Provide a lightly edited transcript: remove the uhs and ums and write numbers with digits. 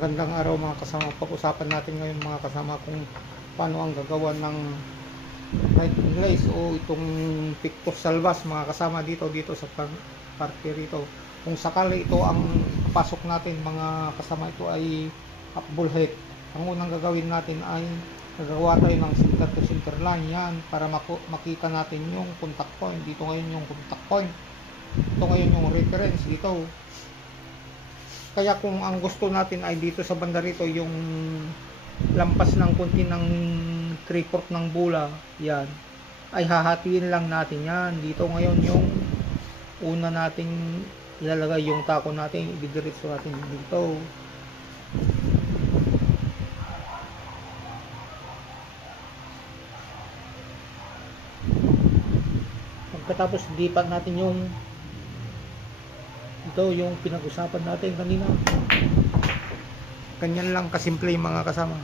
Magandang araw mga kasama. Pag-usapan natin ngayon mga kasama kung paano ang gagawa ng right glaze o itong pictus salvas mga kasama dito sa parte rito. Kung sakali ito ang pasok natin mga kasama, ito ay half bullhead. Ang unang gagawin natin ay gagawa tayo ng center to center line yan para makita natin yung contact point. Dito ngayon yung contact point. Ito ngayon yung reference dito. Kaya kung ang gusto natin ay dito sa banda rito yung lampas ng konti ng 3/4 ng bola, yan ay hahatiin lang natin yan. Dito ngayon yung una nating ilalagay yung tako natin, ididiretso natin dito. Pagkatapos lipat natin yung ito yung pinag-usapan natin kanina. Ganyan lang kasimple mga kasama.